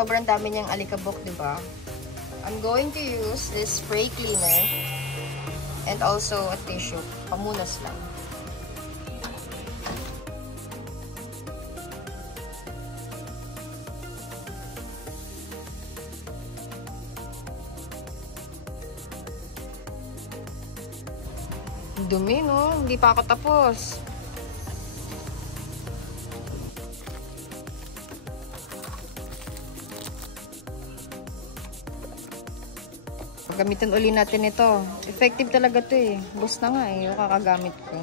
sobrang dami niyang alikabok, diba? I'm going to use this spray cleaner and also a tissue. Pamunas lang. Dumi, no? Hindi pa ako tapos. Gamitin uli natin ito. Effective talaga to eh. Bus na nga eh. Yung kakagamit ko.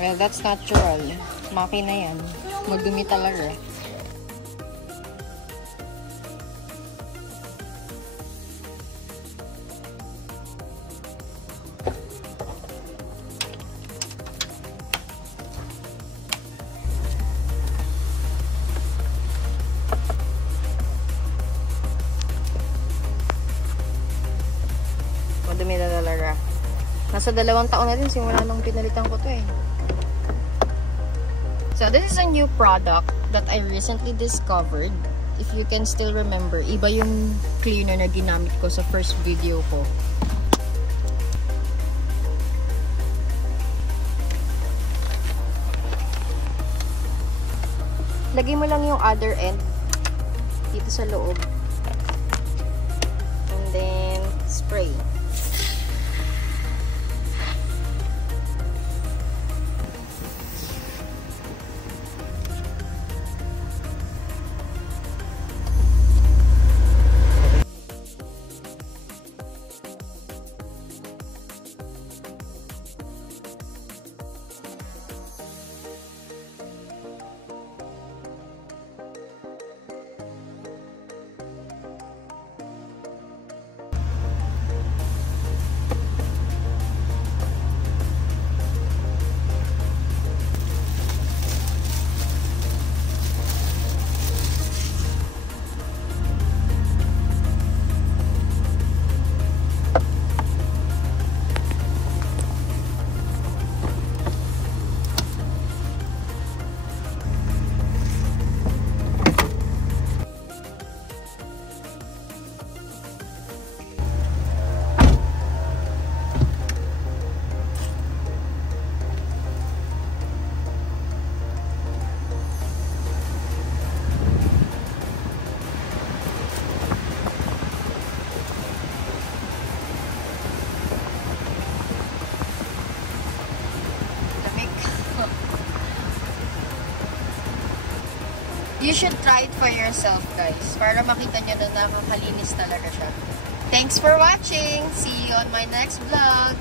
Well, that's natural. Makina yan. Magdumi talaga. Madumi na talaga. Nasa 2 taon na din simula nung pinalitan ko to eh. So, this is a new product that I recently discovered. If you can still remember, iba yung cleaner na ginamit ko sa first video ko. Lagay mo lang yung other end dito sa loob. And then, spray. You should try it for yourself, guys. Para makita nyo na nakakalinis talaga siya. Thanks for watching! See you on my next vlog!